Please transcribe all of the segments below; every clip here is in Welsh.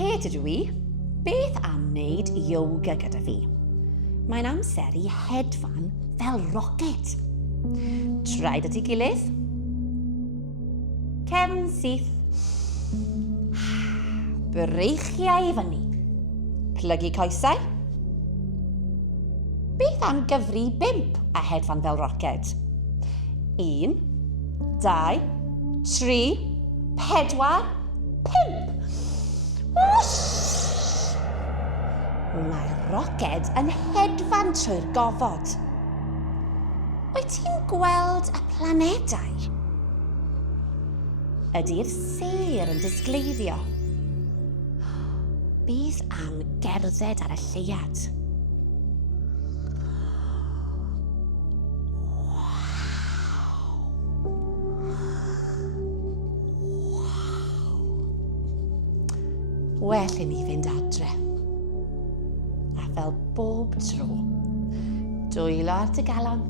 Kate ydw i. Beth am wneud yoga gyda fi? Mae'n amser i hedfan fel roced. Traed at ei gilydd. Cefn syth. Breichiau i fyny. Plygu coesau. Beth am gyfri 5 a hedfan fel roced? 1, 2, 3, 4, 5. Mae'r roced yn hedfan trwy'r gofod. Wyt ti'n gweld y planedau? Ydy'r sêr yn disgleiddio? Beth am gerdded ar y lleuad? Well i ni fynd adre. A fel bob tro, dwylo ar dy galon,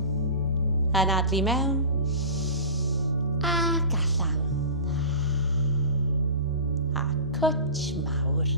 anadlu mewn, ac allan. A cwtsh mawr.